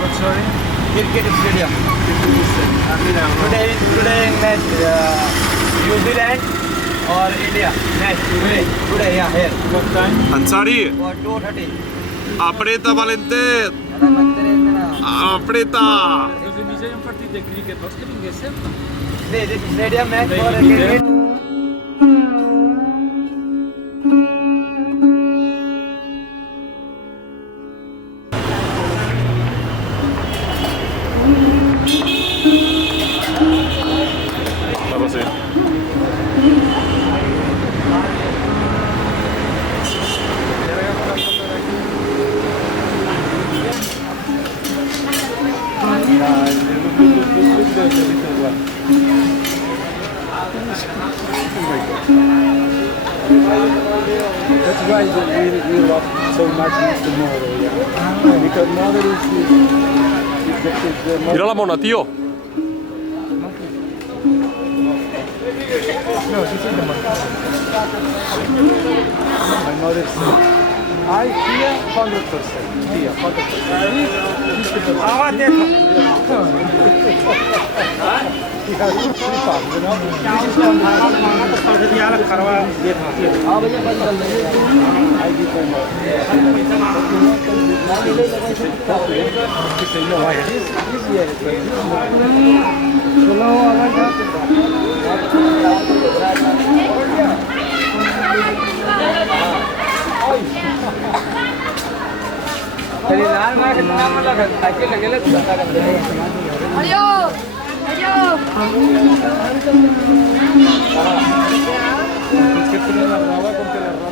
What, sorry? Cricket stadium. Today match New Zealand or India match today yeah here. What time? Ansari, For 2:30. apreta Valente, apreta. Because mi zijn een partij de cricket. Wat kan ik zeggen? This stadium match for Today, cricket. Vamos a That's why we love so much the model, yeah. Because model is the Mira la mona, tío. No, this is the model. My mother said, I fear 100%. Fear 100%. Ah, he has three parts, you know. This is 100%. I give my mother. He said, no, I have this year. So now I want Adiós. Adiós. Es que tiene la raba con que la raba.